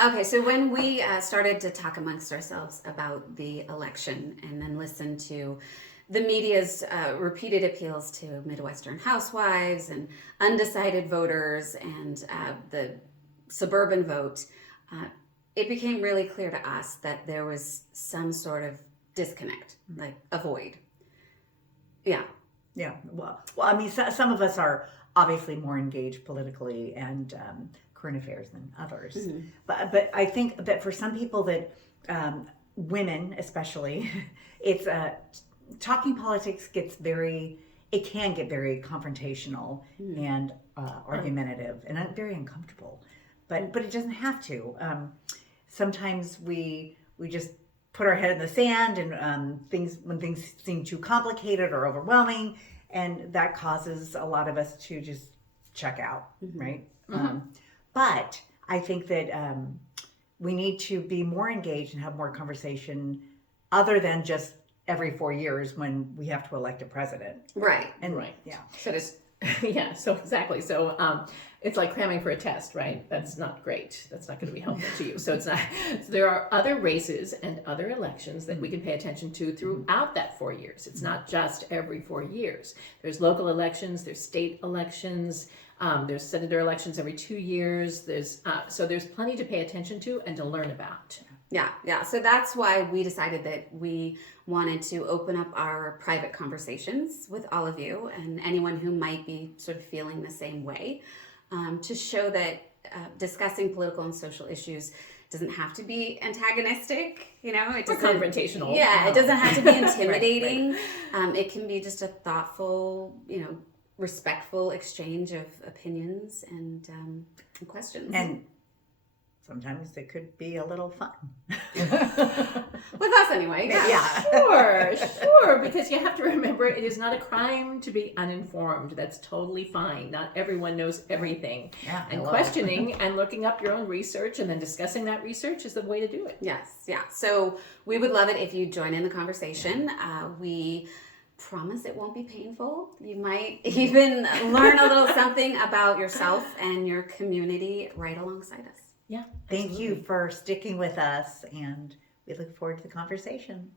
Okay, so when we started to talk amongst ourselves about the election and then listen to the media's repeated appeals to Midwestern housewives and undecided voters and the suburban vote, it became really clear to us that there was some sort of disconnect, like a void. Yeah. Yeah. Well, I mean, some of us are obviously more engaged politically and current affairs than others. Mm-hmm. But I think that for some people that women especially, it's talking politics it can get very confrontational and argumentative and very uncomfortable. But it doesn't have to. Sometimes we just put our head in the sand and when things seem too complicated or overwhelming, and that causes a lot of us to just check out, right? But I think that we need to be more engaged and have more conversation other than just every 4 years when we have to elect a president. Right. And Right. yeah. So it's, yeah, so exactly. So it's like cramming for a test, right? That's not great. That's not going to be helpful to you. So it's not, so there are other races and other elections that we can pay attention to throughout that 4 years. It's not just every 4 years. There's local elections, there's state elections, there's senator elections every 2 years. So there's plenty to pay attention to and to learn about. Yeah. So that's why we decided that we wanted to open up our private conversations with all of you and anyone who might be sort of feeling the same way, to show that discussing political and social issues doesn't have to be antagonistic, it Or doesn't confrontational. Yeah, it doesn't have to be intimidating. Right. It can be just a thoughtful, respectful exchange of opinions and questions. And sometimes it could be a little fun. With us anyway. Yeah. Sure. Because you have to remember, it is not a crime to be uninformed. That's totally fine. Not everyone knows everything. Yeah, and questioning and looking up your own research and then discussing that research is the way to do it. Yes. Yeah. So we would love it if you join in the conversation. We promise it won't be painful. You might even learn a little something about yourself and your community right alongside us. Yeah. Thank you for sticking with us, and we look forward to the conversation.